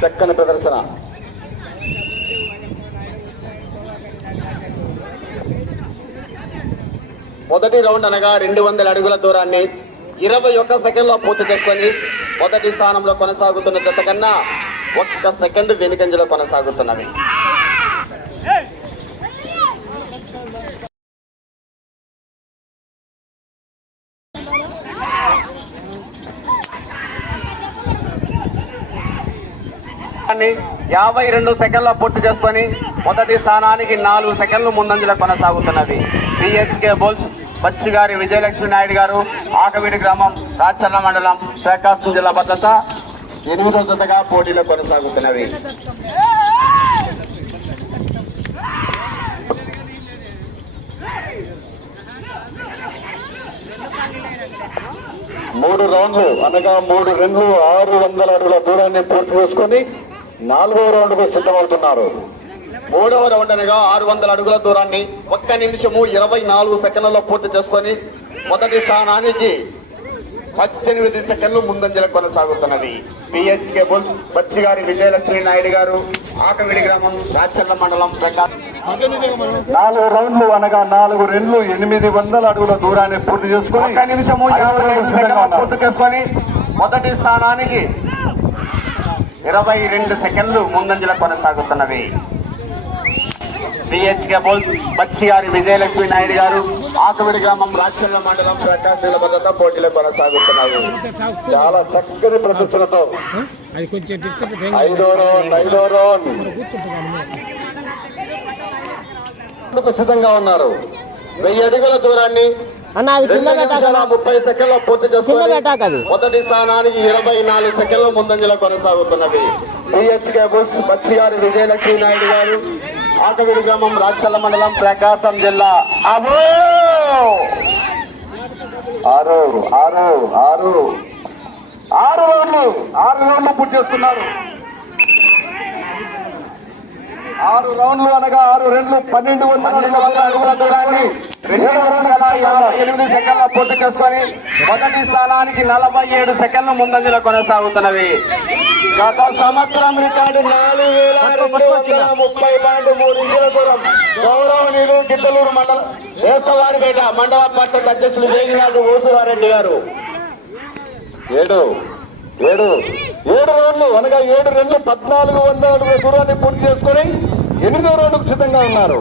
చక్కని ప్రదర్శన. మొదటి రౌండ్ అనగా రెండు వందల అడుగుల దూరాన్ని ఇరవై ఒక్క సెకండ్లో పూర్తి చేసుకొని మొదటి స్థానంలో కొనసాగుతున్న జత కన్నా ఒక్క సెకండ్ వెనుకంజలో కొనసాగుతున్నవి. యాభై రెండు సెకండ్ల పూర్తి చేసుకొని మొదటి స్థానానికి నాలుగు సెకండ్లు ముందంజలో కొనసాగుతున్నది. పిహెచ్కే బచ్చి గారి విజయలక్ష్మి నాయుడు గారు ఆకవీడి గ్రామం రాచన్న మండలం ప్రకాశం జిల్లా భద్రత ఎనిమిదో జతగా పోటీలో కొనసాగుతున్నవి. మూడు రౌండ్లు అనగా మూడు రెండు ఆరు వందల అడుగుల దూరాన్ని పూర్తి చేసుకొని నాలుగో రౌండ్కు సిద్ధమవుతున్నారు. మూడవ రౌండ్ అనగా ఆరు వందల అడుగుల దూరాన్ని ఒక్క నిమిషము ఇరవై నాలుగు సెకండ్లలో పూర్తి చేసుకొని మొదటి స్థానానికి పద్దెనిమిది సెకండ్లు ముందంజల కొనసాగుతున్నది. P H K bulls Bachhigari Vijayalakshmi Naidu గారు ఆకవిడి గ్రామం రాచర్ల మండలం ప్రకాశం. నాలుగు రౌండ్లు అనగా నాలుగు రెండు ఎనిమిది వందల అడుగుల దూరాన్ని పూర్తి చేసుకొని ఒక్క నిమిషము పూర్తి చేసుకొని మొదటి స్థానానికి ఇరవై రెండు సెకండ్లు ముందంజల కొనసాగుతున్నవి. బిహెచ్కే బోల్స్ బచ్చిగారి విజయలక్ష్మి నాయుడు గారు ఆకవిడి గ్రామం రాచర్ల మండలం ప్రకాశం భద్రత పోటీలో కొనసాగుతున్నారు చాలా చక్కని ప్రదర్శనతో. ఐదో రౌండ్ ఐదో రౌండ్ సిద్ధంగా ఉన్నారు. వెయ్యి అడుగుల దూరాన్ని అన్న అది కింద పెట్టాక ముప్పై సెకండ్ల పూర్తి కింద చేసుకొని పెట్టాక అది మొదటి స్థానానికి ఇరవై నాలుగు సెకండ్ల ముందంజలో కొనసాగుతున్నది. పిహెచ్కే విజయలక్ష్మి నాయుడు గారు గ్రామం రాచల్ల మండలం ప్రకాశం జిల్లా. అబో ఆరు ఆరు ఆరు. ఆరు రౌండ్లు ఆరు రౌండ్లు పూర్తి చేస్తున్నారు. ఆరు రౌండ్లు అనగా ఆరు రెండు పన్నెండు పన్నెండు వందల అడుగుల దూరాన్ని రెండు ఎనిమిది సెకండ్ల పూర్తి చేసుకొని మొదటి స్థానానికి నలభై ఏడు సెకండ్ల ముందంజలో కొనసాగుతున్నవి. గత సంవత్సరం రికార్డు నాలుగు వేల ముప్పై పాయింట్ మూడు ఇంచుల దూరం. గౌరవనీయులు గిద్దలూరు మండల వేసవారిపేట మండల పరిషత్ అధ్యక్షులు వేగినాథ్ ఓసువారెడ్డి గారు. ఏడు ఏడు ఏడు రౌండ్లు అనగా ఏడు రెండు పద్నాలుగు వందల దూరాన్ని పూర్తి చేసుకొని ఎనిమిదో రౌండ్కు సిద్ధంగా ఉన్నారు.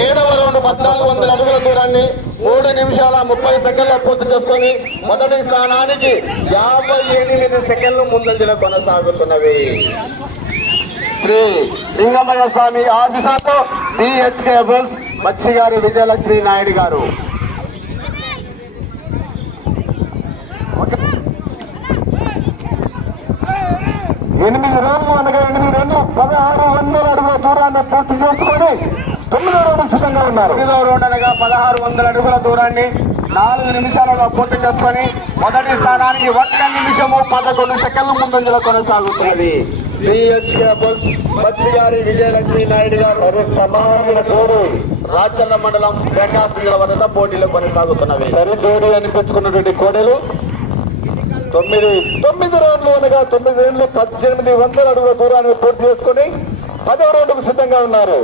ఏడవ రౌండ్ పద్నాలుగు వందల అడుగుల దూరాన్ని మూడు నిమిషాల ముప్పై సెకండ్ల పూర్తి చేసుకొని మొదటి స్థానానికి యాభై ఎనిమిది సెకండ్లు ముందంజలో కొనసాగుతున్నవి. శ్రీ లింగమయ్య స్వామి ఆదిశాతో బిహెచ్కేబుల్స్ మచ్చి గారు విజయలక్ష్మి నాయుడు గారు. ఎనిమిది రన్లు అనగా ఎనిమిది రన్లు పదహారు వందల అడుగుల దూరాన్ని పూర్తి చేసుకొని తొమ్మిదో రౌండ్ సిద్ధంగా ఉన్నారు. తొమ్మిదో రౌండ్ అనగా పదహారు వందల అడుగుల దూరాన్ని నాలుగు నిమిషాలలో పూర్తి చేసుకొని మొదటి స్థానానికి ఒక్క నిమిషము పదకొండు సెకండ్ల ముందంజలో కొనసాగుతున్నది. B H K bulls Matsyagari Vijayalakshmi Naidu గారు సమాన జోడు రాచల్ల మండలం ప్రకాశం వద్ద పోటీలో కొనసాగుతున్నవి సరి జోడి అనిపించుకున్నటువంటి కోడలు. తొమ్మిది తొమ్మిది రౌండ్లు అనగా తొమ్మిది రౌండ్లు పద్దెనిమిది వందల అడుగుల దూరాన్ని పూర్తి చేసుకొని పదో రౌండ్కు సిద్ధంగా ఉన్నారు.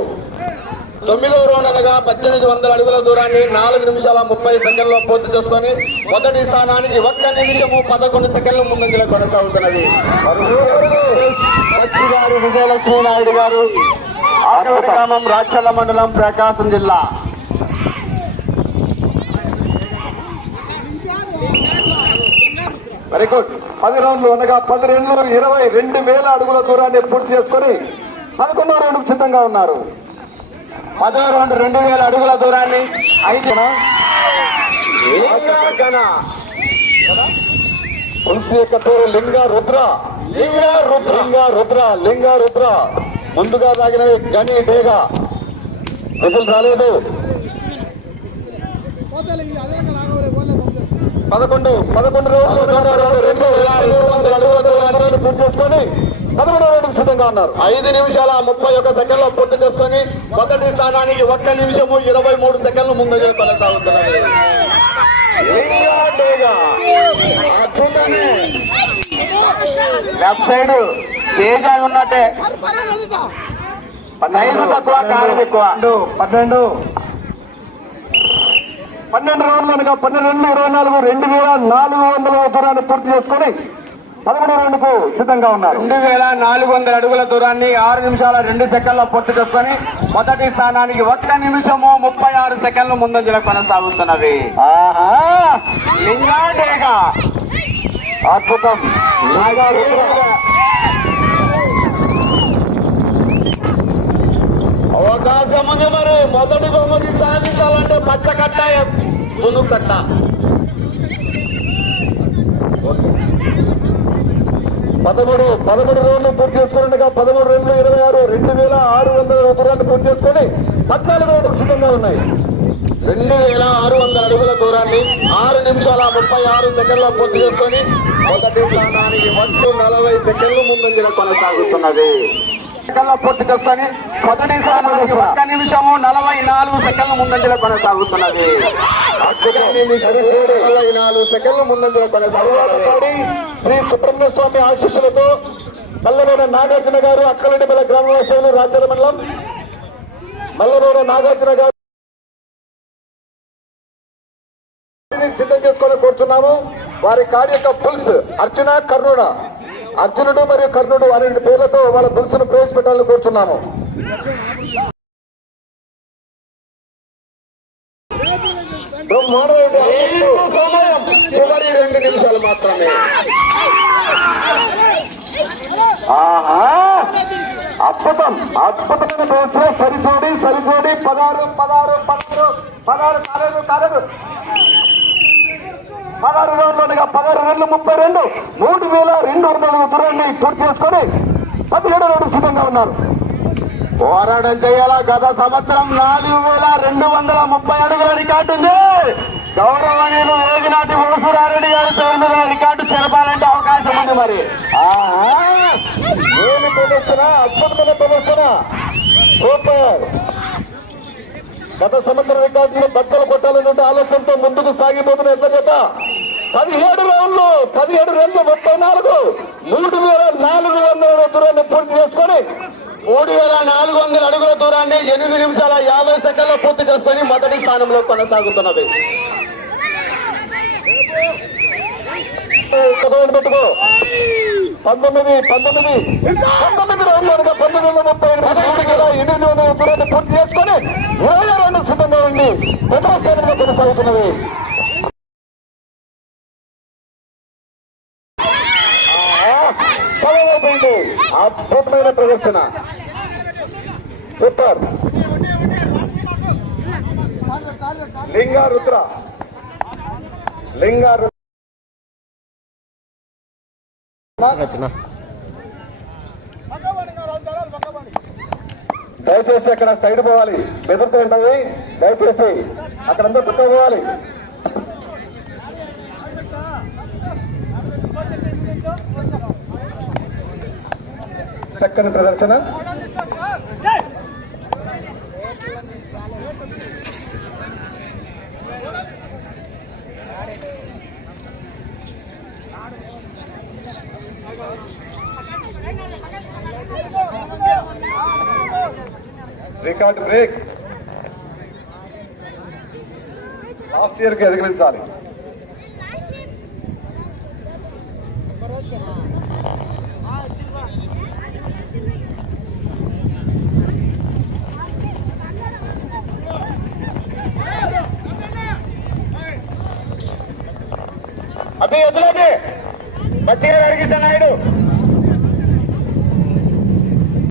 తొమ్మిదవ రౌండ్ అనగా పద్దెనిమిది వందల అడుగుల దూరాన్ని నాలుగు నిమిషాల ముప్పై సెకండ్లో పూర్తి చేసుకొని మొదటి స్థానానికి ఒక్క నిమిషము పదకొండు సెకండ్ల ముందంజల కొనసాగుతున్నది. గారు విజయలక్ష్మి నాయుడు గారు గ్రామం రాచల్ల మండలం ప్రకాశం జిల్లా. వెరీ గుడ్ పది రౌండ్లు అనగా పది రెండు ఇరవై రెండు వేల అడుగుల దూరాన్ని పూర్తి చేసుకొని పదకొండవ రౌండ్కు సిద్ధంగా ఉన్నారు. పదో రౌండ్ రెండు వేల అడుగుల దూరాన్ని. ఐదు తులసి యొక్క పేరు లింగ రుద్ర లింగ రుద్ర లింగ రుద్ర లింగ రుద్ర ముందుగా తాగినవి గని డేగ విసులు రాలేదు పదకొండు పదకొండు రోజులు రెండు వేల ఐదు వందల అడుగుల దూరాన్ని పూర్తి చేసుకొని రౌండ్కు సిద్ధంగా ఉన్నారు. ఐదు నిమిషాల ముప్పై ఒక్క సెకండ్ల పూర్తి చేసుకొని మొదటి స్థానానికి ఒక్క నిమిషము ఇరవై మూడు సెకండ్లు ముందంజలు కొనసాగుతున్నది. లెఫ్ట్ సైడ్ తేజ ఉన్నట్టే. సైజు తక్కువ కారం ఎక్కువ. పన్నెండు పన్నెండు. రౌండ్లు అనగా పన్నెండు ఇరవై నాలుగు రెండు వేల నాలుగు వందల దూరాన్ని పూర్తి చేసుకొని పదమూడు రౌండ్కు సిద్ధంగా ఉన్నారు. రెండు వేల నాలుగు వందల అడుగుల దూరాన్ని ఆరు నిమిషాల రెండు సెకండ్ల పూర్తి చేసుకొని మొదటి స్థానానికి ఒక్క నిమిషము ముప్పై ఆరు సెకండ్లు ముందంజలు కొనసాగుతున్నవి. అద్భుతం. అవకాశం ఉంది మరి. మొదటి బహుమతి సాధించాలంటే పచ్చ కట్ట మును కట్ట పదమూడు పదమూడు రోజులు పూర్తి చేసుకున్నట్టుగా పదమూడు రెండు ఇరవై ఆరు రెండు వేల ఆరు వందల దూరాన్ని పూర్తి చేసుకొని పద్నాలుగు రోజులు సిద్ధంగా ఉన్నాయి. రెండు వేల ఆరు వందల అడుగుల దూరాన్ని ఆరు నిమిషాల ముప్పై ఆరు సెకండ్ల పూర్తి చేసుకొని మొదటి స్థానానికి వస్తు నలభై సెకండ్లు ముందంజల కొనసాగుతున్నది. పూర్తి చేసుకొని మొదటి ఒక్క నిమిషము నలభై నాలుగు సెకండ్ల ముందంజల కొనసాగుతున్నది. నలభై నాలుగు సెకండ్ల ముందంజల కొనసాగుతున్నది. శ్రీ సుబ్రహ్మణ్య స్వామి ఆశీస్సులతో మల్లనూడ నాగార్జున గారు అక్కలడిపల్లి గ్రామవాసులు రాజ్యాల మండలం. మల్లనూడ నాగార్జున గారు సిద్ధం చేసుకొని కోరుతున్నాము వారి కాడి యొక్క పుల్స్ అర్జున కర్ణుడ. అర్జునుడు మరియు కర్ణుడు అనే రెండు పేర్లతో వాళ్ళ పుల్స్ ప్రవేశపెట్టాలని కోరుతున్నాము చివరి రెండు నిమిషాలు మాత్రమే. ఆహా! అద్భుతం. అద్భుతమైన దోశ సరిచూడి సరిచూడి. పదహారు పదహారు పదహారు. పదహారు కాలేదు కాలేదు. పదహారు రోజులుగా పదహారు రెండు ముప్పై రెండు మూడు వేల రెండు వందల దూరాన్ని పూర్తి చేసుకొని పదిహేడు రోజులు సిద్ధంగా ఉన్నారు. పోరాటం చేయాలా? గత సంవత్సరం నాలుగు వేల రెండు వందల ముప్పై అడుగుల రికార్డు ఉంది. గౌరవనీయులు ఏగినాటి మోసురారెడ్డి గారి పేరు మీద రికార్డు చెరపాలంటే అవకాశం ఉంది మరి. ప్రదర్శన? అద్భుతమైన ప్రదర్శన. సూపర్! గత సంవత్సరం రికార్డులో బద్దలు కొట్టాలనే ఆలోచనతో ముందుకు సాగిపోతున్న ఎట్ల చేత పదిహేడు రౌండ్లు పదిహేడు రెండు ముప్పై నాలుగు మూడు వేల నాలుగు వందల దూరాన్ని పూర్తి చేసుకొని మూడు వేల నాలుగు వందల అడుగుల దూరాన్ని ఎనిమిది నిమిషాల యాభై సెకండ్ల పూర్తి చేసుకొని మొదటి స్థానంలో కొనసాగుతున్నది. పెట్టుకో. పంతొమ్మిది పంతొమ్మిది పంతొమ్మిది రౌండ్లు అనగా పంతొమ్మిది వందల ముప్పై ఎనిమిది వేల ఎనిమిది వందల దూరాన్ని పూర్తి చేసుకొని ఇరవై రెండు సిద్ధంగా ఉండి ప్రథమ స్థానంలో కొనసాగుతున్నది. అద్భుతమైన ప్రదర్శన. సూపర్. లింగా రుద్ర లింగా దయచేసి అక్కడ సైడ్ పోవాలి. బెదిరితే ఉంటుంది దయచేసి అక్కడంతా పక్క పోవాలి చక్కని ప్రదర్శన. Record break. లాస్ట్ ఇయర్కి ఎదిగించాలి. అధిగమించాలి